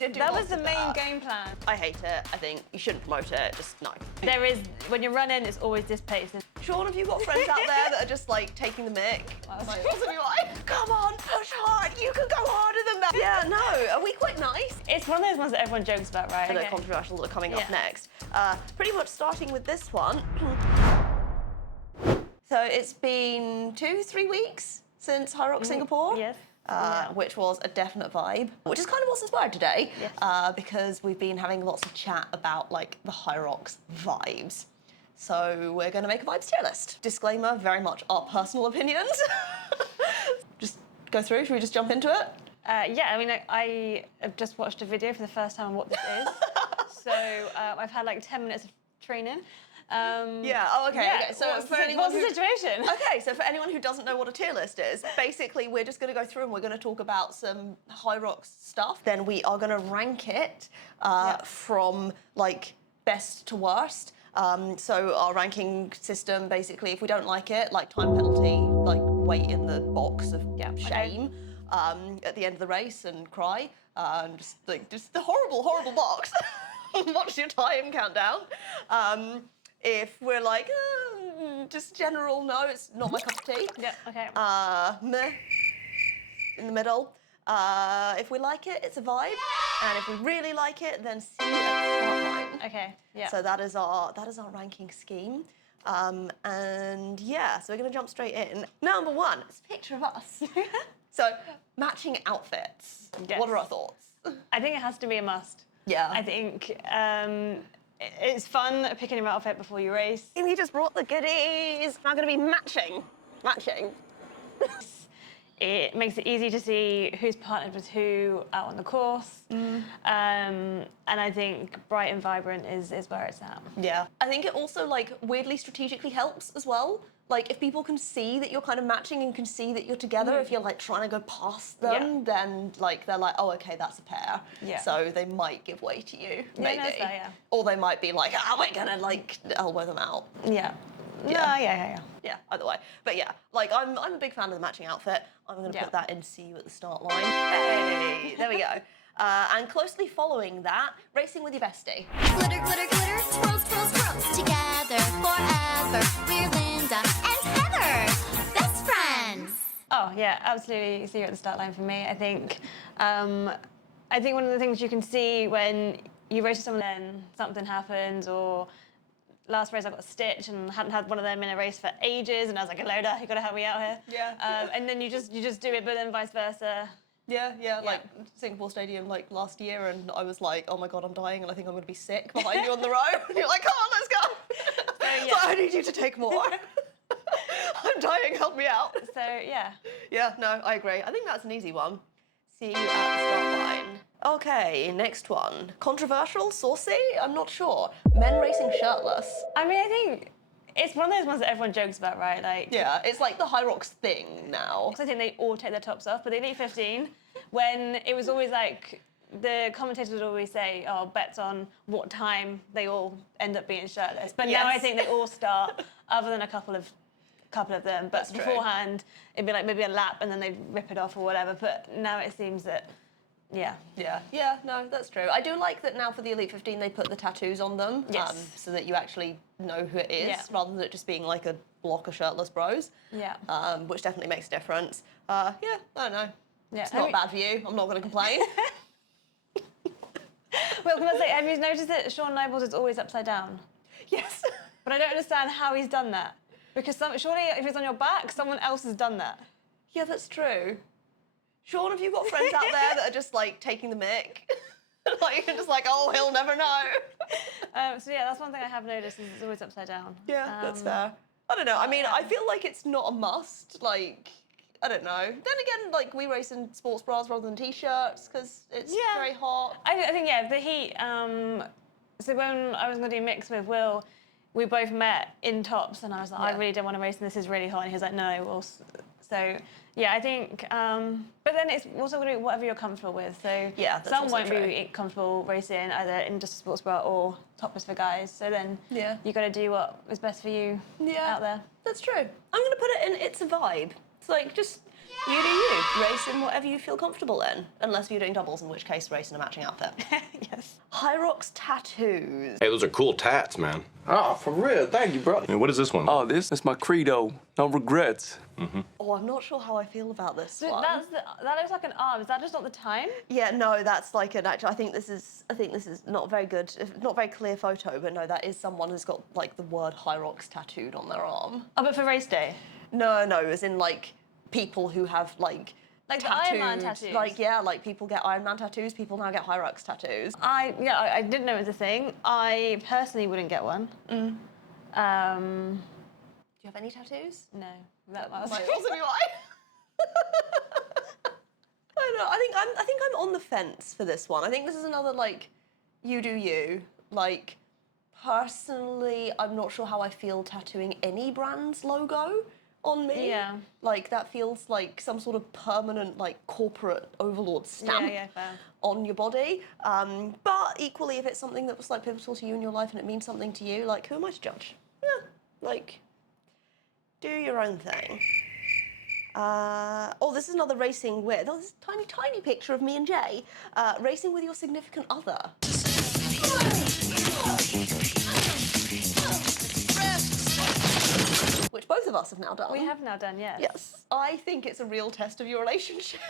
That was the main game plan. I hate it. I think you shouldn't promote it. Just no. There is, when you're running, it's always this pace. Sean, have you got friends out there that are just like taking the mick? Like, come on, push hard. You can go harder than that. Yeah, no. Are we quite nice? It's one of those ones that everyone jokes about, right? The controversial that are coming up next. Pretty much starting with this one. So it's been 2-3 weeks since HYROX Singapore. Yes. Which was a definite vibe, which is kind of what's inspired today, because we've been having lots of chat about like the HYROX vibes. So we're going to make a vibes tier list. Disclaimer, very much our personal opinions. Just go through, should we just jump into it? Yeah, I mean, I have just watched a video for the first time on what this is. So I've had like 10 minutes of training. Okay. So what's the situation? Okay, so for anyone who doesn't know what a tier list is, basically we're just going to go through and we're going to talk about some HYROX stuff. Then we are going to rank it from like best to worst. So our ranking system, basically, if we don't like it, like time penalty, like wait in the box of shame at the end of the race and cry, and just the horrible, horrible box. Watch your time countdown. If we're like, just general, no, it's not my cup of tea. Yeah, okay. Meh, in the middle. If we like it, it's a vibe. And if we really like it, then see at the start line. Okay, yeah. So that is our ranking scheme. And yeah, so we're gonna jump straight in. Number one, it's a picture of us. So, matching outfits. Yes. What are our thoughts? I think it has to be a must. Yeah. I think it's fun picking your outfit before you race. And you just brought the goodies. I'm going to be matching. It makes it easy to see who's partnered with who out on the course. And I think bright and vibrant is where it's at. Yeah. I think it also like weirdly strategically helps as well. Like if people can see that you're kind of matching and can see that you're together, if you're like trying to go past them, then like they're like, oh, okay, that's a pair. Yeah. So they might give way to you, maybe. No, that's fair, yeah. Or they might be like, oh, we're gonna like elbow them out. Yeah. Yeah, either way. But yeah, like I'm a big fan of the matching outfit. I'm gonna put that in see you at the start line. Hey, there we go. And closely following that, racing with your bestie. Glitter, glitter, glitter, swirls, swirls, swirls. Together forever, we're Linda and Heather, best friends. Oh yeah, absolutely. See you at the start line for me. I think one of the things you can see when you race with someone, then something happens, or last race I got a stitch and hadn't had one of them in a race for ages, and I was like, Ilona, you got to help me out here. Yeah. And then you just do it, but then vice versa. Yeah, like Singapore Stadium like last year, and I was like, oh my god, I'm dying and I think I'm going to be sick behind you on the road. And you're like, come on, let's go. So I need you to take more. I'm dying, help me out. So yeah. Yeah, no, I agree. I think that's an easy one. See you at the start line. Okay, next one. Controversial, saucy? I'm not sure. Men racing shirtless. I mean, I think it's one of those ones that everyone jokes about, right? Like, yeah, it's like the HYROX thing now. I think they all take their tops off, but the Elite 15, when it was always like, the commentators would always say, oh, bets on what time they all end up being shirtless. But now I think they all start, other than a couple of them. But That's beforehand, it'd be like maybe a lap and then they'd rip it off or whatever. But now it seems that, yeah, no, that's true. I do like that now for the Elite 15 they put the tattoos on them, so that you actually know who it is, rather than it just being like a block of shirtless bros. Yeah. Which definitely makes a difference. I don't know. Yeah. It's not bad for you. I'm not going to complain. Well, can I say, have you noticed that Shaun Nibbles is always upside down? Yes. But I don't understand how he's done that. Because surely if he's on your back, someone else has done that. Yeah, that's true. Sean, have you got friends out there that are just like taking the mick? Like you're just like, oh, he'll never know. So yeah, that's one thing I have noticed is it's always upside down. Yeah, that's fair. I don't know. I mean, I feel like it's not a must. Like, I don't know. Then again, like we race in sports bras rather than t-shirts because it's very hot. I think the heat. So when I was going to do mix with Will, we both met in tops, and I was like, I really don't want to race, and this is really hot. And he was like, no, we'll. So yeah, I think. But then it's also going to be whatever you're comfortable with. So some won't be comfortable racing either in just a sports bra or topless for guys. So then you got to do what is best for you out there. That's true. I'm going to put it in. It's a vibe. It's like just You do you. Race in whatever you feel comfortable in. Unless you're doing doubles, in which case race in a matching outfit. Yes. HYROX Tattoos. Hey, those are cool tats, man. Oh, for real. Thank you, bro. Hey, what is this one? Oh, this is my credo. No regrets. Oh, I'm not sure how I feel about this So one. that looks like an arm. Is that just not the time? Yeah, no, that's like an actual. I think this is not very good, not very clear photo, but no, that is someone who's got like the word HYROX tattooed on their arm. Oh, but for race day. No, as in like people who have like The tattooed, Iron Man tattoos. like yeah, like people get Iron Man tattoos. People now get HYROX tattoos. I didn't know it was a thing. I personally wouldn't get one. Do you have any tattoos? No, that was. Might also be why. I don't know. I think I'm on the fence for this one. I think this is another like, you do you. Like, personally, I'm not sure how I feel tattooing any brand's logo on me. Yeah. Like that feels like some sort of permanent like corporate overlord stamp Yeah, fair. on your body. But equally, if it's something that was like pivotal to you in your life and it means something to you, like who am I to judge? Yeah, like do your own thing. Oh, this is another racing with. Oh, this tiny picture of me and Jay racing with your significant other. Which both of us have now done. We have now done, yes. Yes. I think it's a real test of your relationship.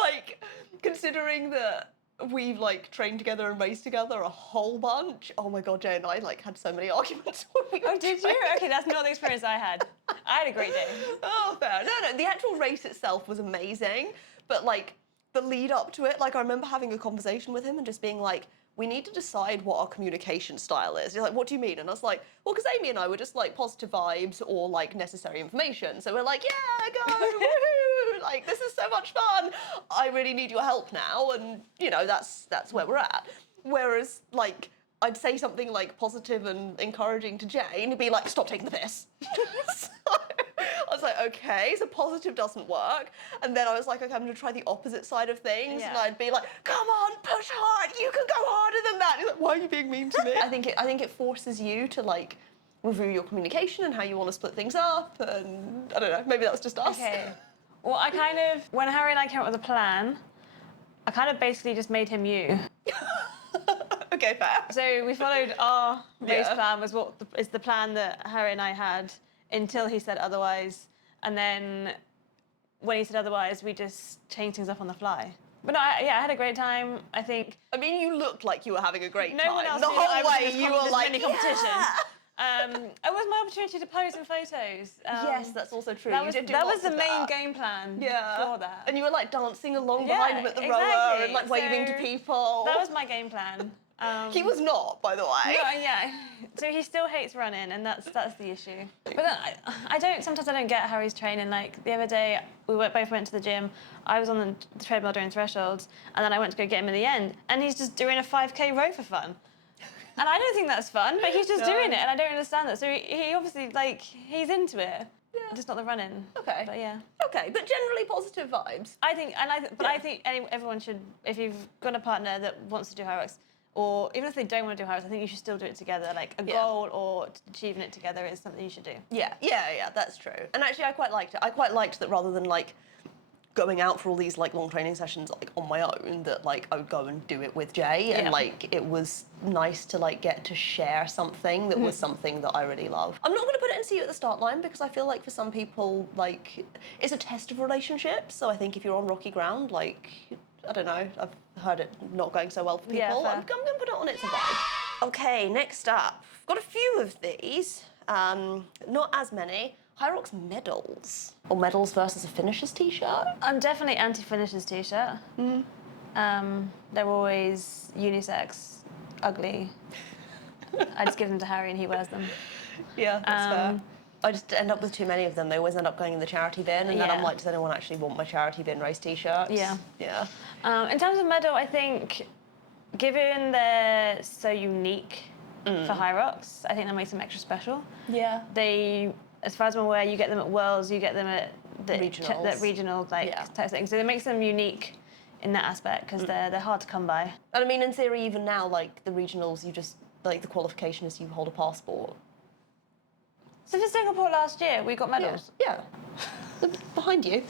Like, considering that we've like trained together and raced together a whole bunch. Oh my god, Jay and I like had so many arguments when we were Oh, did you? training. Okay, that's not the experience I had. I had a great day. Oh, fair. No, the actual race itself was amazing, but like the lead up to it, like I remember having a conversation with him and just being like, we need to decide what our communication style is. He's like, what do you mean? And I was like, well, because Amy and I were just like positive vibes or like necessary information. So we're like, yeah, go, woohoo, like this is so much fun. I really need your help now. And you know, that's where we're at. Whereas like, I'd say something like positive and encouraging to Jay and he'd be like, stop taking the piss. So I was like, okay, so positive doesn't work. And then I was like, okay, I'm gonna try the opposite side of things. And Yeah. I'd be like, come on, push hard, you can go harder than that. He's like, why are you being mean to me? I think it forces you to like review your communication and how you want to split things up. And I don't know, maybe that was just us. Okay. Well, I kind of, when Harry and I came up with a plan, I kind of basically just made him you. Okay, fair. So we followed our race Yeah. plan, was what is the plan that Harry and I had until he said otherwise. And then when he said otherwise, we just changed things up on the fly. But no, I had a great time. I think I mean, you looked like you were having a great time. no one else the knew that I whole was in way this you were this like, mini competition. yeah. It was my opportunity to pose in photos. Yes, that's also true. That You was, did do that lots was the of main that. game plan Yeah. for that. And you were like dancing along Yeah, behind him at the rower exactly. and like waving to So people. That was my game plan. He was not, by the way. No, yeah. So he still hates running, and that's the issue. But then sometimes I don't get Harry's training. Like the other day, both went to the gym. I was on the treadmill doing thresholds, and then I went to go get him in the end, and he's just doing a 5K row for fun. And I don't think that's fun, but he's just doing it, and I don't understand that. So he obviously, like, he's into it. Yeah. Just not the running. Okay. But yeah. Okay, but generally positive vibes. I think, I think everyone should, if you've got a partner that wants to do HYROX, or even if they don't want to do HYROX, I think you should still do it together. Like a goal or achieving it together is something you should do. Yeah, that's true. And actually, I quite liked it. I quite liked that rather than like going out for all these like long training sessions like on my own, that like I would go and do it with Jay, and like it was nice to like get to share something that was something that I really love. I'm not going to put it and see you at the start line because I feel like for some people like it's a test of relationships. So I think if you're on rocky ground, like I don't know, I've heard it not going so well for people. Yeah, fair. I'm going to put it on its vibe. Okay, next up, got a few of these, not as many. HYROX medals. Or medals versus a finishers t-shirt. I'm definitely anti-finishers t-shirt. They're always unisex, ugly. I just give them to Harry and he wears them. Yeah, that's fair. I just end up with too many of them. They always end up going in the charity bin, and then I'm Yeah. like, does anyone actually want my charity bin race t-shirts? Yeah. Yeah. In terms of medal, I think, given they're so unique for HYROX, I think that makes them extra special. Yeah. They, as far as I'm aware, you get them at Worlds, you get them at the Regionals. regional type thing. So it makes them unique in that aspect because they're hard to come by. And I mean, in theory, even now, like the regionals, you just like the qualification is you hold a passport. So for Singapore last year, we got medals. Yeah. Behind you.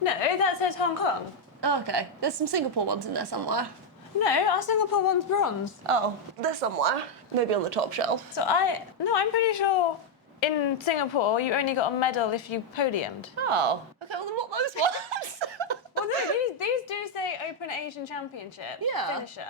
No, that says Hong Kong. Oh, okay. There's some Singapore ones in there somewhere. No, our Singapore one's bronze. Oh, they're somewhere. Maybe on the top shelf. So I'm pretty sure in Singapore you only got a medal if you podiumed. Oh. Okay, well then what those ones? Well, no, these do say Open Asian Championship Yeah. finisher.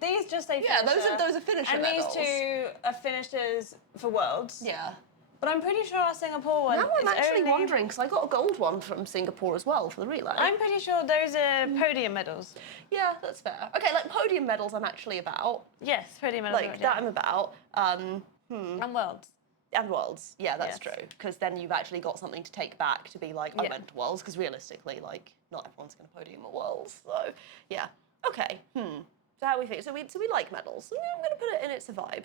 These just say Yeah, finisher. those are finisher and medals. these two are finishers for Worlds. Yeah. But I'm pretty sure our Singapore one Now I'm is actually only... wondering, because I got a gold one from Singapore as well for the relay. I'm pretty sure those are podium medals. Yeah, that's fair. Okay, like podium medals I'm actually about. Yes, podium medals. Like, that I'm about. And Worlds. And Worlds, yeah, that's Yes. true. Because then you've actually got something to take back to be like, I Yeah. went to Worlds, because realistically, like, not everyone's going to podium at Worlds. So, yeah. Okay, So how we think? So we like medals. I'm going to put it in It's a Vibe.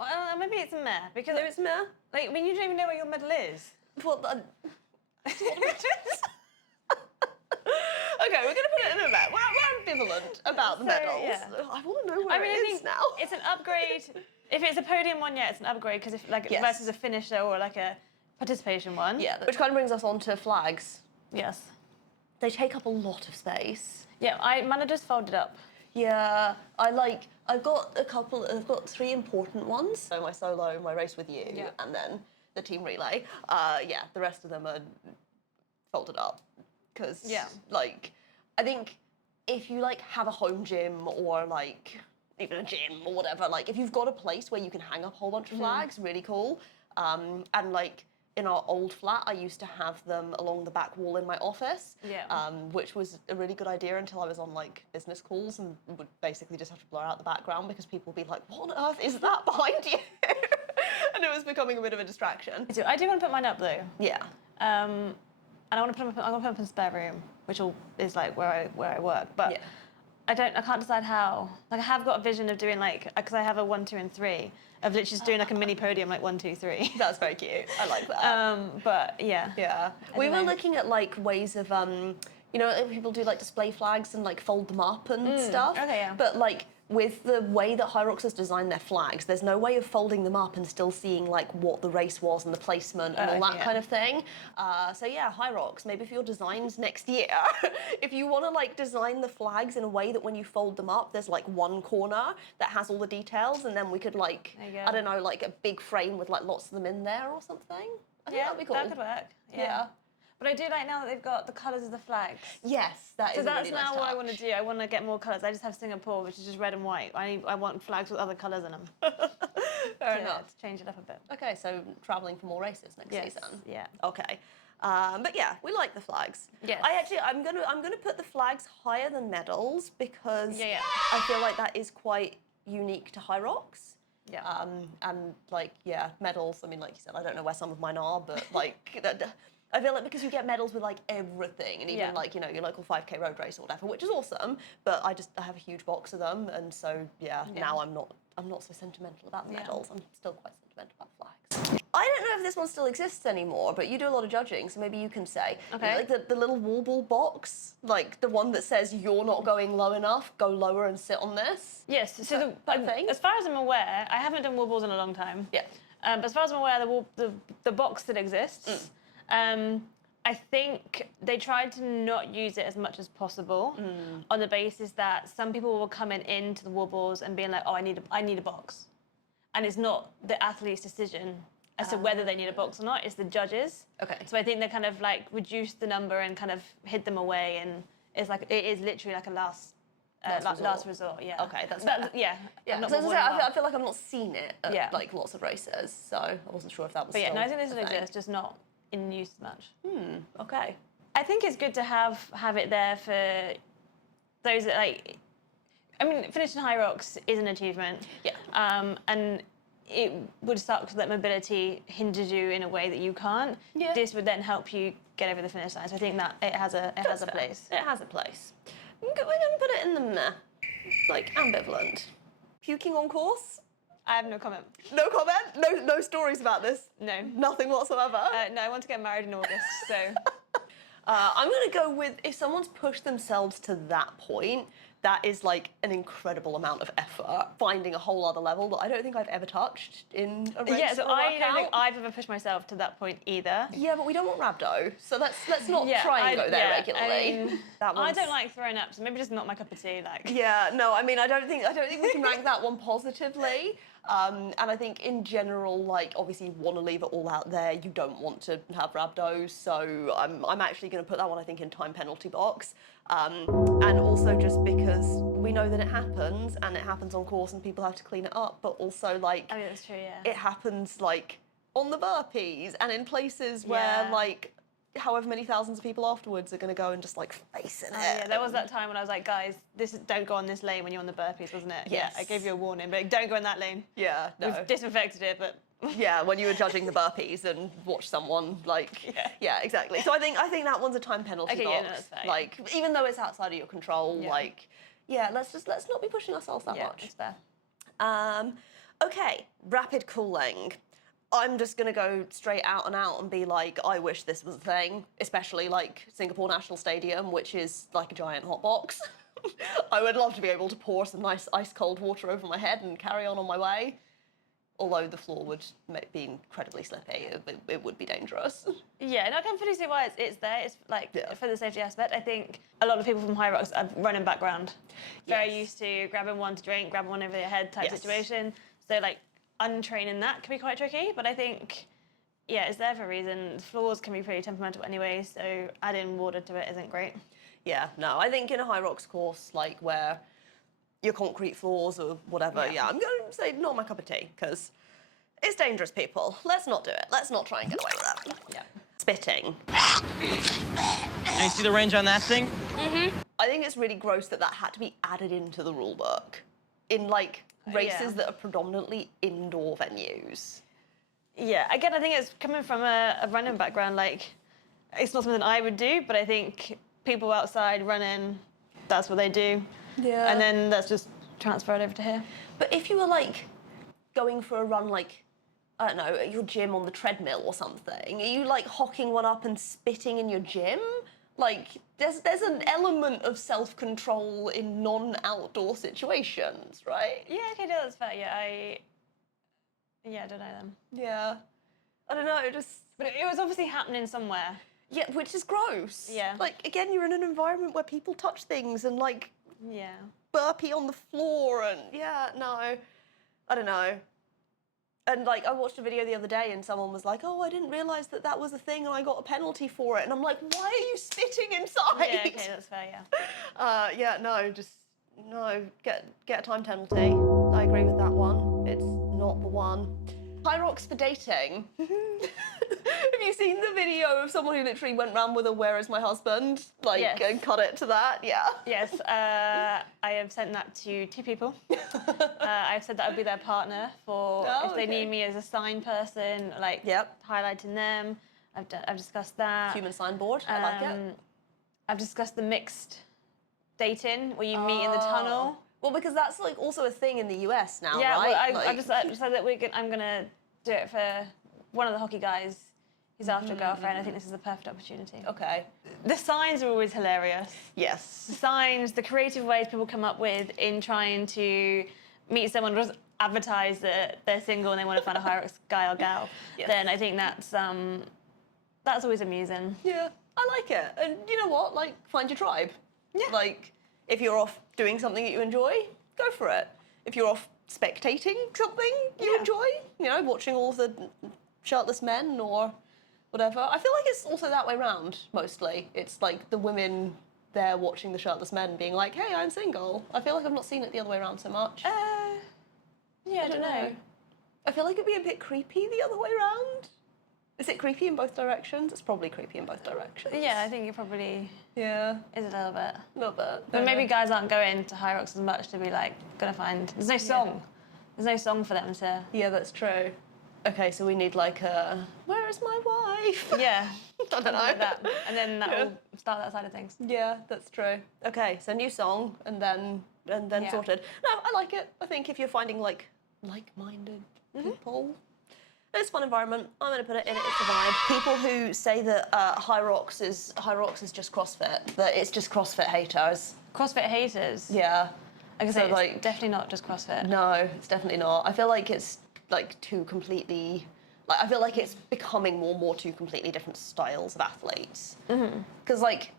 Well, maybe it's a meh, because... No, it's meh. Like, I mean, you don't even know what your medal is. Well, Okay, we're going to put it in a meh. We're ambivalent about the medals. yeah. I want to know where I mean, it I is think now. it's an upgrade. If it's a podium one, yeah, it's an upgrade, because if like Yes. versus a finisher or like a participation one. Yeah, which kind of brings us on to flags. Yes. They take up a lot of space. Yeah, mine are just folded up. Yeah, I've got 3 important ones. So my solo, my race with you, Yeah. and then the team relay. Yeah, the rest of them are folded up. Because, like, I think if you, like, have a home gym or, like, even a gym or whatever, like, if you've got a place where you can hang up a whole bunch of flags, really cool. And, like, in our old flat, I used to have them along the back wall in my office, which was a really good idea until I was on like business calls and would basically just have to blur out the background because people would be like, "What on earth is that behind you?" And it was becoming a bit of a distraction. I do want to put mine up though. Yeah. And I want to put them up in the spare room, which is like where I work, but. Yeah. I can't decide how. Like, I have got a vision of doing like, because I have a 1, 2, and 3, of literally just doing like a mini podium, like 1, 2, 3. That's very cute. I like that. But yeah. Yeah. We were looking at like ways of, you know, people do like display flags and like fold them up and stuff. Okay, yeah. But like with the way that HYROX has designed their flags, there's no way of folding them up and still seeing like what the race was and the placement and all that kind of thing. So yeah, HYROX, maybe for your designs next year, if you want to like design the flags in a way that when you fold them up, there's like one corner that has all the details, and then we could like, I don't know, like a big frame with like lots of them in there or something. I think that'd be cool. That could work. Yeah. But I do like now that they've got the colours of the flags. Yes, that is. So that's a really nice now what I touch. want to do. I want to get more colours. I just have Singapore, which is just red and white. I want flags with other colours in them. Fair enough. To change it up a bit. Okay, so travelling for more races next season. Yeah. Okay. But yeah, we like the flags. Yes. I'm gonna put the flags higher than medals because Yeah. I feel like that is quite unique to HYROX. Yeah. And like, yeah, medals, I mean, like you said, I don't know where some of mine are, but like, I feel like because you get medals with like everything, and even like, you know, your local 5K road race or whatever, which is awesome, but I have a huge box of them, and so, now I'm not so sentimental about the medals. I'm still quite sentimental about flags. I don't know if this one still exists anymore, but you do a lot of judging, so maybe you can say. Okay. You know, like the little wall ball box, like the one that says you're not going low enough, go lower and sit on this. Yes. So that thing? as far as I'm aware, I haven't done wall balls in a long time. Yeah. But as far as I'm aware, the box that exists. I think they tried to not use it as much as possible on the basis that some people were coming into the wall balls and being like, oh, I need a box. And it's not the athlete's decision as to whether they need a box or not, it's the judges. Okay. So I think they kind of like reduced the number and kind of hid them away, and it is literally like a last resort. Yeah. Okay, that's yeah. Yeah, Not so one I feel like I've not seen it at like lots of races, so I wasn't sure if that was. But yeah, no, I think this a will thing. exist, just not in use much. Okay. I think it's good to have it there for those that like. I mean, finishing HYROX is an achievement. Yeah. And it would suck that mobility hinders you in a way that you can't. Yeah. This would then help you get over the finish line. So I think that it has a place. It has a place. We're going to put it in the meh, like ambivalent. Puking on course? I have no comment. No comment? No stories about this? No. Nothing whatsoever? No, I want to get married in August, so. I'm going to go with, if someone's pushed themselves to that point, that is like an incredible amount of effort, finding a whole other level that I don't think I've ever touched in a regular Yeah, so I don't workout. think I've ever pushed myself to that point either. Yeah, but we don't want rhabdo, so let's not try and go there regularly. I don't like throwing up, so maybe just not my cup of tea. Like. Yeah, no, I mean, I don't think we can rank that one positively. And I think in general, like, obviously you want to leave it all out there. You don't want to have rhabdos, so I'm actually going to put that one, I think, in time penalty box. And also just because we know that it happens, and it happens on course, and people have to clean it up. But also, like, I mean, that's true. Yeah. it happens like on the burpees and in places where Yeah. like however many thousands of people afterwards are going to go and just like face in it. Yeah, there was that time when I was like, guys, don't go on this lane when you're on the burpees, wasn't it? Yes. Yeah, I gave you a warning, but don't go in that lane. Yeah, no. We've disinfected it, but. Yeah, when you were judging the burpees and watch someone like, yeah, exactly. So I think that one's a time penalty Okay, box. yeah, no, that's fair, yeah. Like, even though it's outside of your control, Yeah. like, yeah, let's not be pushing ourselves that Yeah, much. it's fair. Okay, rapid cooling. I'm just gonna go straight out and be like, I wish this was a thing, especially like Singapore National Stadium, which is like a giant hot box. I would love to be able to pour some nice ice cold water over my head and carry on my way. Although the floor would be incredibly slippy, it would be dangerous. Yeah, and I can fully see why it's there. It's like for the safety aspect. I think a lot of people from HYROX have running background, very used to grabbing one to drink, grabbing one over your head type situation. So like untraining that can be quite tricky. But I think it's there for a reason. The floors can be pretty temperamental anyway, so adding water to it isn't great. Yeah, no, I think in a HYROX course like where your concrete floors or whatever, I'm going to say not my cup of tea, because it's dangerous, people. Let's not do it. Let's not try and get away with that. Yeah. Spitting. You see the range on that thing? I think it's really gross that had to be added into the rule book in, like, races that are predominantly indoor venues. Yeah, again, I think it's coming from a running background. Like, it's not something I would do, but I think people outside running, that's what they do. Yeah. And then that's just transferred over to here. But if you were, like, going for a run, like, I don't know, at your gym on the treadmill or something, are you, like, hocking one up and spitting in your gym? Like, there's an element of self-control in non-outdoor situations, right? Yeah, okay, no, that's fair. Yeah, I don't know them. Yeah. I don't know, But it was obviously happening somewhere. Yeah, which is gross. Yeah. Like, again, you're in an environment where people touch things and, like, Yeah. burpee on the floor and, no. I don't know. And, like, I watched a video the other day and someone was like, oh, I didn't realise that was a thing and I got a penalty for it. And I'm like, why are you spitting inside? Yeah, okay, that's fair, yeah. No, get a time penalty. I agree with that one. It's not the one. HYROX for dating. Have you seen the video of someone who literally went round with a "Where is my husband?" like Yes. and cut it to that? Yeah. Yes, I have sent that to 2 people. I've said that I'd be their partner for if they need me as a sign person, like highlighting them. I've discussed that. Human signboard. I like it. I've discussed the mixed dating where you meet in the tunnel. Well, because that's like also a thing in the US now, Yeah, right? well, I just said that I'm gonna do it for one of the hockey guys. He's after a girlfriend. I think this is the perfect opportunity. Okay. The signs are always hilarious. Yes. The signs, the creative ways people come up with in trying to meet someone, or just advertise that they're single and they want to find a HYROX guy or gal. Yes. Then I think that's always amusing. Yeah, I like it. And you know what? Like, find your tribe. Yeah. Like, if you're off doing something that you enjoy, go for it. If you're off spectating something you enjoy, you know, watching all of the shirtless men or whatever. I feel like it's also that way round, mostly. It's like the women there watching the shirtless men being like, hey, I'm single. I feel like I've not seen it the other way around so much. Yeah, I don't know. I feel like it'd be a bit creepy the other way around. Is it creepy in both directions? It's probably creepy in both directions. Yeah, I think it probably is a little bit. A little bit. But maybe guys aren't going to HYROX as much to be like, gonna find. There's no song. There's no song for them to. Yeah, that's true. Okay, so we need like a, where is my wife? Yeah. I don't know. Like that. And then that will start that side of things. Yeah, that's true. Okay, so new song and then sorted. No, I like it. I think if you're finding like-minded people, it's a fun environment. I'm going to put it in it. It's a vibe. People who say that HYROX is just CrossFit, that it's just CrossFit haters. CrossFit haters. Yeah. I can So, say it's like- definitely not just CrossFit. No, it's definitely not. I feel like it's like two completely, like I feel like it's becoming more and more two completely different styles of athletes. Because like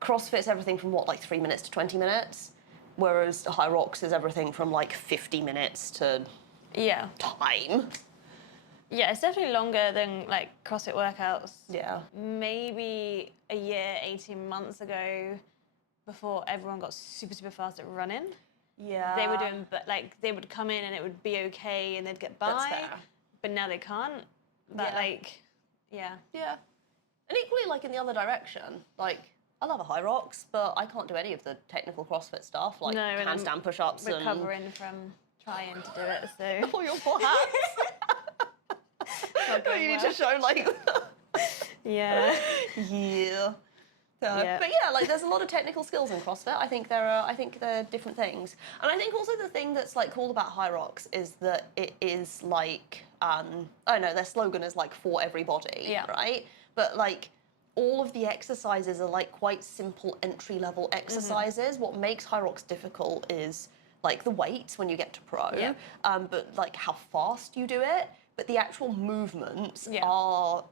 CrossFit's everything from what, like 3 minutes to 20 minutes, whereas HYROX is everything from like 50 minutes to Yeah. time. Yeah, it's definitely longer than like CrossFit workouts. Yeah. Maybe a year, 18 months ago, before everyone got super, super fast at running. Yeah. They were doing, but like they would come in and it would be okay and they'd get by. That's fair. But now they can't. But Yeah. like, yeah. Yeah. And equally, like in the other direction, like I love a HYROX, but I can't do any of the technical CrossFit stuff, like No, and I'm handstand push-ups and Recovering from trying to do it, so. all your flaps. You need to show like. Yeah. Yeah. Yeah. But yeah, like there's a lot of technical skills in CrossFit. I think they're different things, and I think also the thing that's like cool about HYROX is that it is like I don't know, their slogan is like for everybody, Yeah. right? But like all of the exercises are like quite simple entry level exercises. What makes HYROX difficult is like the weights when you get to pro, Yeah. but like how fast you do it. But the actual movements Yeah. are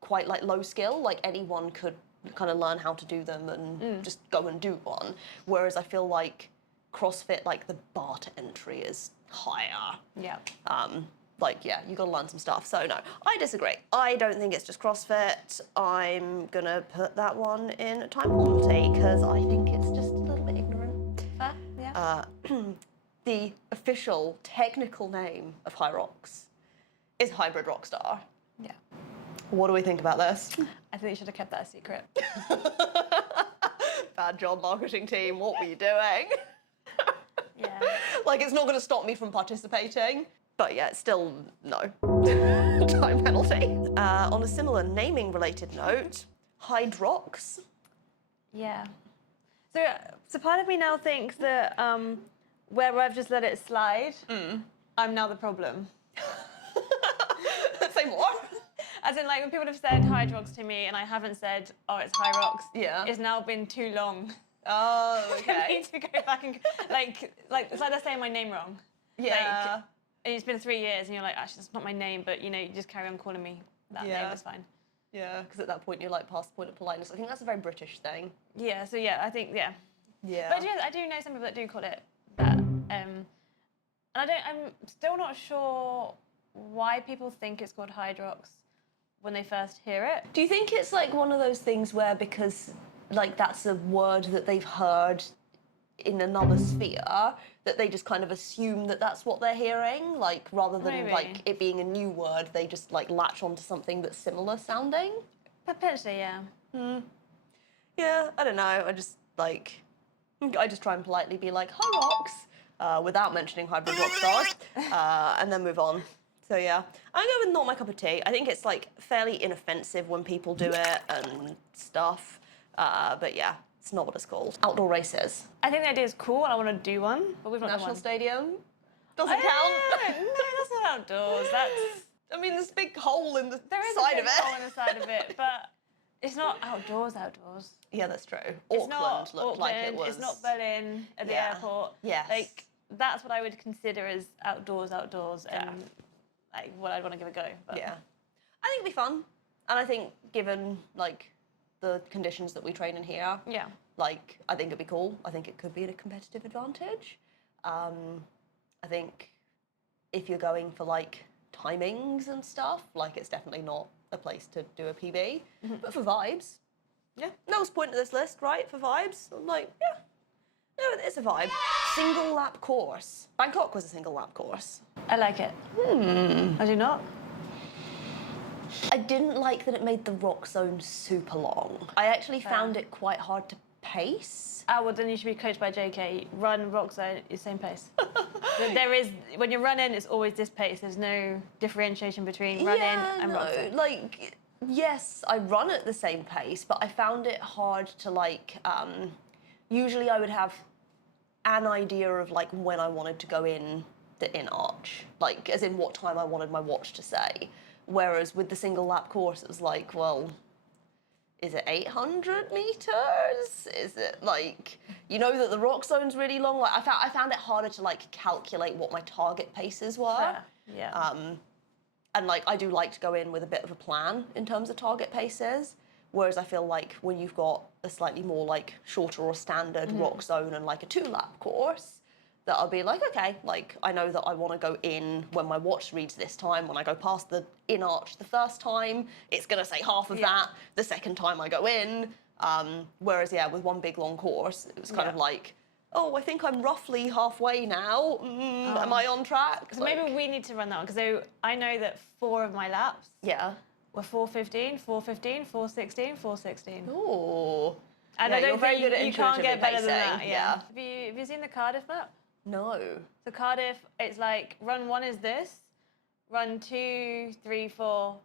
quite like low skill. Like anyone could kind of learn how to do them and just go and do one. Whereas I feel like CrossFit, like the bar to entry is higher. Yeah. Like, yeah, you got to learn some stuff. So no, I disagree. I don't think it's just CrossFit. I'm gonna put that one in time penalty because I think it's just a little bit ignorant. Fair? Yeah. The official technical name of HYROX is Hybrid Rockstar. Yeah. What do we think about this? I think you should have kept that a secret. Bad job, marketing team. What were you doing? Yeah. Like, it's not going to stop me from participating. But yeah, it's still no. Time penalty. On a similar naming-related note, HYROX. Yeah. So part of me now thinks that where I've just let it slide, I'm now the problem. Say more. As in, like, when people have said HYROX to me and I haven't said, oh, it's HYROX, Yeah. it's now been too long Oh, for me to go back and, like it's like they're saying my name wrong. Yeah. Like, and it's been 3 years and you're like, actually, that's not my name, but, you know, you just carry on calling me that Yeah. name, that's fine. Yeah, because at that point you're like past the point of politeness. I think that's a very British thing. Yeah, so yeah, I think, yeah. Yeah. But I do know some people that do call it that. And I'm still not sure why people think it's called HYROX when they first hear it. Do you think it's like one of those things where because like that's a word that they've heard in another sphere that they just kind of assume that that's what they're hearing, like rather than Maybe. like it being a new word, they just like latch onto something that's similar sounding? Potentially, yeah. Yeah, I don't know. I just try and politely be like HYROX without mentioning Hybrid Rockstars, and then move on. So yeah, I go with not my cup of tea. I think it's like fairly inoffensive when people do it and stuff, but yeah, it's not what it's called. Outdoor races. I think the idea is cool. I want to do one, but we've not done National one. Stadium doesn't I count. don't know. No, that's not outdoors. That's I mean, there's a big hole in the there is side a big of it. hole in the side of it, but it's not outdoors. Yeah, that's true. It's Auckland not looked like it Auckland, was. It's not Berlin at the Yeah. airport. Yes. Like that's what I would consider as outdoors, and like what I'd want to give a go. But Yeah, I think it'd be fun, and I think given like the conditions that we train in here, yeah. like I think it'd be cool. I think it could be a competitive advantage. I think if you're going for like timings and stuff, like it's definitely not a place to do a PB. But for vibes, yeah, that was the point of this list, right? For vibes, I'm like, yeah, no, it's a vibe. Single lap course. Bangkok was a single lap course. I like it. I do not. I didn't like that it made the rock zone super long. I actually found it quite hard to pace. Oh, well, then you should be coached by JK. Run, rock zone, it's same pace. There is, when you're running, it's always this pace. There's no differentiation between running and rock zone. Like, yes, I run at the same pace, but I found it hard to like, usually I would have an idea of like when I wanted to go in the in-arch, like as in what time I wanted my watch to say. Whereas with the single lap course, it was like, well, is it 800 meters? Is it like, you know that the rock zone's really long? Like I found it harder to like calculate what my target paces were. Fair. Yeah. And like I do like to go in with a bit of a plan in terms of target paces. Whereas I feel like when you've got a slightly more like shorter or standard rock zone and like a 2-lap course, that I'll be like, okay, like I know that I want to go in when my watch reads this time. When I go past the in arch the first time, it's going to say half of that the second time I go in. Whereas, yeah, with one big long course, it was kind of like, oh, I think I'm roughly halfway now. Am I on track? So maybe we need to run that one, because so I know that 4 of my laps were 4:15, 4:15, 4:16, 4:16. Ooh. And Yeah, I don't you're very think good at you can't get better than intuitively that. pacing, Yeah. yeah. Have you seen the Cardiff map? No. So Cardiff, it's like run 1 is this, run 2, 3, 4,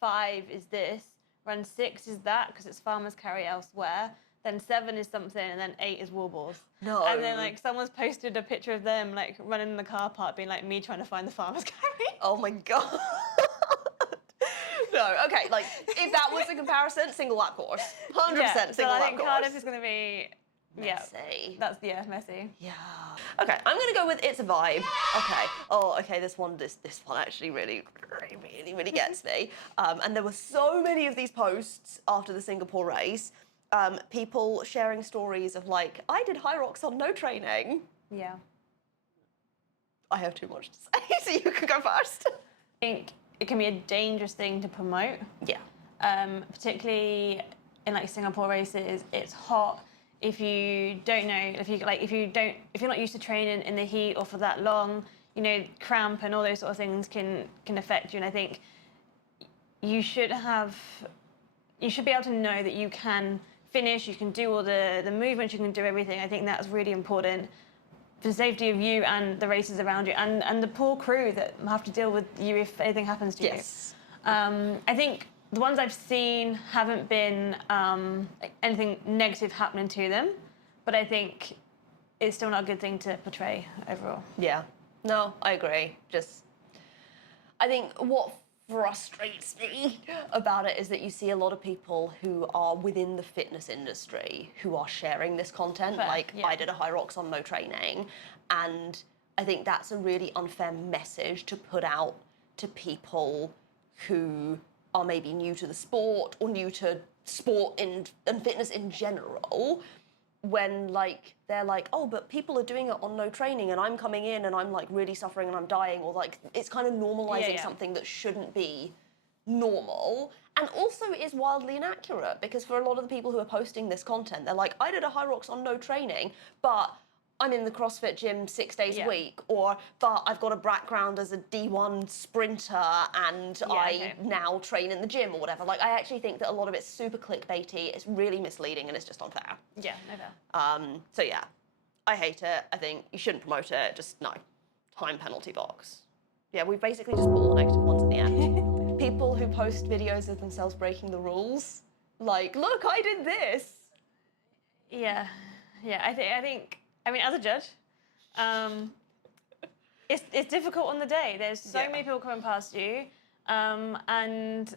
5 is this, run 6 is that because it's farmers carry elsewhere. Then 7 is something, and then 8 is wall balls. No. And then like someone's posted a picture of them like running in the car park, being like me trying to find the farmers carry. Oh my God. No, okay, like if that was a comparison, single lap course. 100% Yeah, single so I lap think course. Cardiff is going to be Messy. that's messy. Yeah. Okay, I'm gonna go with It's a Vibe. Okay. Oh, okay. This one actually really gets me. And there were so many of these posts after the Singapore race. People sharing stories of like, I did HYROX on no training. Yeah. I have too much to say, so you can go first. I think it can be a dangerous thing to promote. Yeah. Particularly in like Singapore races, it's hot. If you don't know, if you're not used to training in the heat or for that long, you know, cramp and all those sort of things can affect you. And I think you should be able to know that you can finish, you can do all the movements, you can do everything. I think that's really important for the safety of you and the racers around you, and the poor crew that have to deal with you if anything happens to you. Yes. I think the ones I've seen haven't been like anything negative happening to them, but I think it's still not a good thing to portray overall. Yeah. No, I agree. I think what frustrates me about it is that you see a lot of people who are within the fitness industry who are sharing this content. Fair, Like, yeah. I did a HYROX on no training. And I think that's a really unfair message to put out to people who are maybe new to the sport or new to sport and fitness in general, when like they're like, oh, but people are doing it on no training and I'm coming in and I'm like really suffering and I'm dying, or like it's kind of normalizing something that shouldn't be normal, and also is wildly inaccurate, because for a lot of the people who are posting this content, they're like, I did a HYROX on no training, but I'm in the CrossFit gym 6 days a week, or but I've got a background as a D1 sprinter and I now train in the gym or whatever. Like, I actually think that a lot of it's super clickbaity, it's really misleading, and it's just unfair. Yeah, no doubt. So yeah, I hate it. I think you shouldn't promote it. Just no. Time penalty box. Yeah, we basically just put all the negative ones at the end. People who post videos of themselves breaking the rules, like, look, I did this. Yeah, I think. I mean, as a judge, it's difficult on the day. There's so many people coming past you, and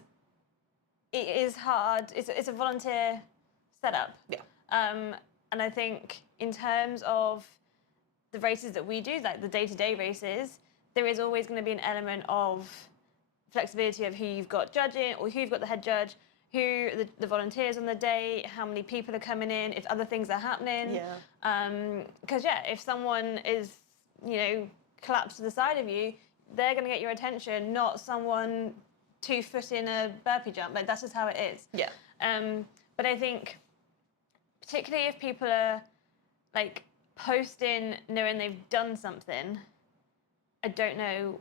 it is hard. It's a volunteer setup. Yeah. And I think in terms of the races that we do, like the day-to-day races, there is always going to be an element of flexibility of who you've got judging, or who you've got the head judge, who the volunteers on the day, how many people are coming in, if other things are happening. Yeah. Because if someone is, collapsed to the side of you, they're going to get your attention, not someone 2 foot in a burpee jump. Like, that's just how it is. Yeah. But I think, particularly if people are like posting knowing they've done something, I don't know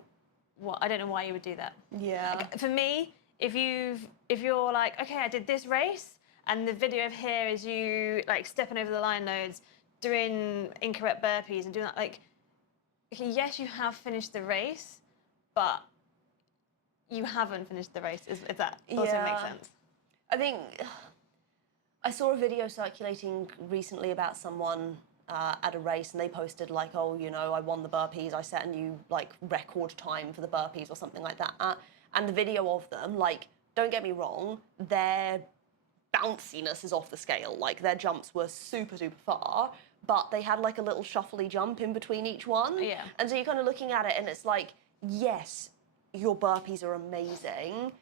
why you would do that. Yeah. Like, for me, if you're like, okay, I did this race, and the video of here is you like stepping over the line loads, doing incorrect burpees and doing that, like, okay, yes, you have finished the race, but you haven't finished the race, if that also makes sense. I think I saw a video circulating recently about someone at a race, and they posted like, oh, I won the burpees, I set a new like record time for the burpees or something like that. And the video of them, like, don't get me wrong, they're bounciness is off the scale. Like, their jumps were super, super far, but they had like a little shuffly jump in between each one. Yeah. And so you're kind of looking at it and it's like, yes, your burpees are amazing.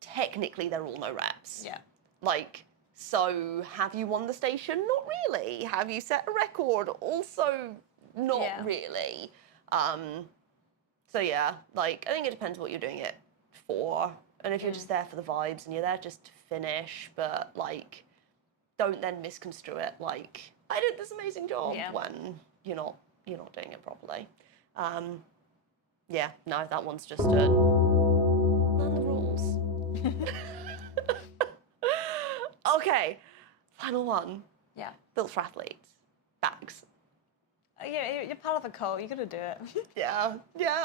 Technically, they're all no reps. Yeah. Like, so have you won the station? Not really. Have you set a record? Also, not really. So yeah, like, I think it depends what you're doing it for. And if you're just there for the vibes and you're there just to finish, but like, don't then misconstrue it like, I did this amazing job when you're not doing it properly. Yeah, no, that one's just learn the rules. Okay, final one. Yeah. Built for athletes. Bags. Yeah, you're part of a cult. You got to do it. Yeah,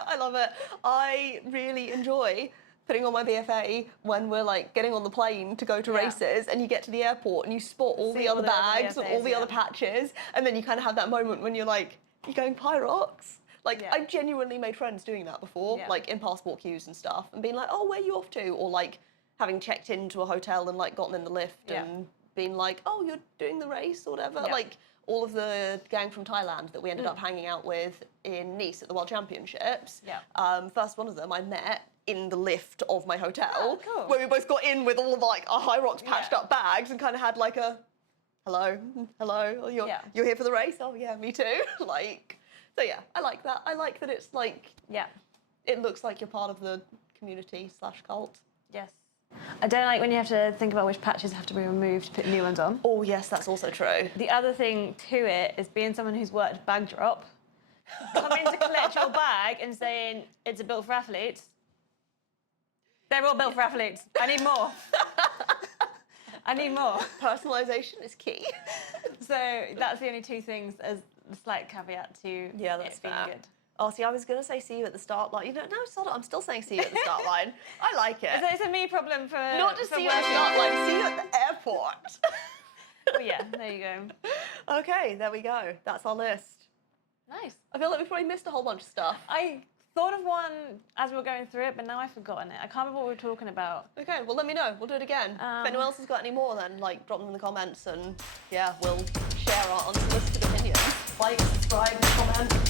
I love it. I really enjoy putting on my BFA when we're like getting on the plane to go to races, and you get to the airport and you spot all the other bags and all the other patches, and then you kind of have that moment when you're like, you're going HYROX? Like, I've genuinely made friends doing that before, like in passport queues and stuff, and being like, oh, where are you off to? Or like having checked into a hotel and like gotten in the lift and been like, oh, you're doing the race or whatever. Like, all of the gang from Thailand that we ended up hanging out with in Nice at the World Championships. First one of them I met in the lift of my hotel, where we both got in with all of like our HYROX patched up bags and kind of had like a, hello, oh, you're here for the race? Oh yeah, me too. Like, so yeah, I like that. I like that it's like, it looks like you're part of the community / cult. Yes. I don't like when you have to think about which patches have to be removed to put new ones on. Oh yes, that's also true. The other thing to it is being someone who's worked bag drop, coming to collect your bag and saying, it's a built for athletes. They're all built for athletes. I need more. I need more. Personalisation is key. So that's the only two things as a slight caveat to that's it being fair. good. Oh, see, I was going to say see you at the start line. You know, no, I'm still saying see you at the start line. I like it. So it's a me problem for Not just for see you at the start line, see you at the airport. Oh yeah, there you go. Okay, there we go. That's our list. Nice. I feel like we've probably missed a whole bunch of stuff. I thought of one as we were going through it, but now I've forgotten it. I can't remember what we were talking about. Okay, well, let me know. We'll do it again. If anyone else has got any more, then like drop them in the comments and yeah, we'll share our unsolicited opinions. Like, subscribe, comment.